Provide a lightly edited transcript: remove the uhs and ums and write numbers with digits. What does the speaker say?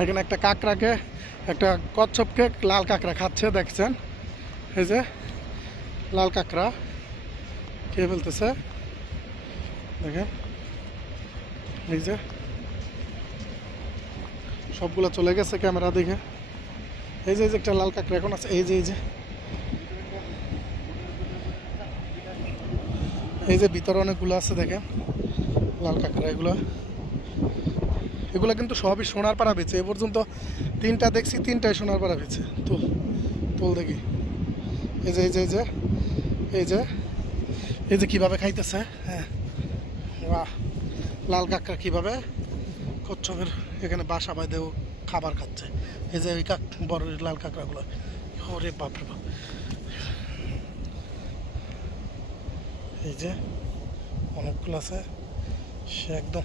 এখানে একটা কাঁকড়াকে, একটা কচ্ছপকে লাল কাঁকড়া খাচ্ছে, দেখছেন? এই যে লাল কাঁকড়া খেয়ে ফেলতেছে, দেখেন। এই যে সবগুলো চলে গেছে ক্যামেরা দেখে। এই যে একটা লাল কাঁকড়া এখন আছে, এই যে এই যে ভিতরে অনেকগুলো আছে, দেখেন লাল কাঁকড়া। এগুলো কিন্তু সবই সোনার পাড়া বেচে। এ পর্যন্ত 3টা দেখছি, 3টাই সোনার পাড়া বেচে। তুল দেখি। এই যে এই যে এই যে কিভাবে খাইতেছে। হ্যাঁ, বাহ, লাল কাঁকড়া কিভাবে কচ্ছপের এখানে বাসা বাঁধেও খাবার খাচ্ছে। এই যে ওই বড় লাল কাঁকড়াগুলো, ওরে বাপরে বাপ। এই যে অনেকগুলো আছে, সে একদম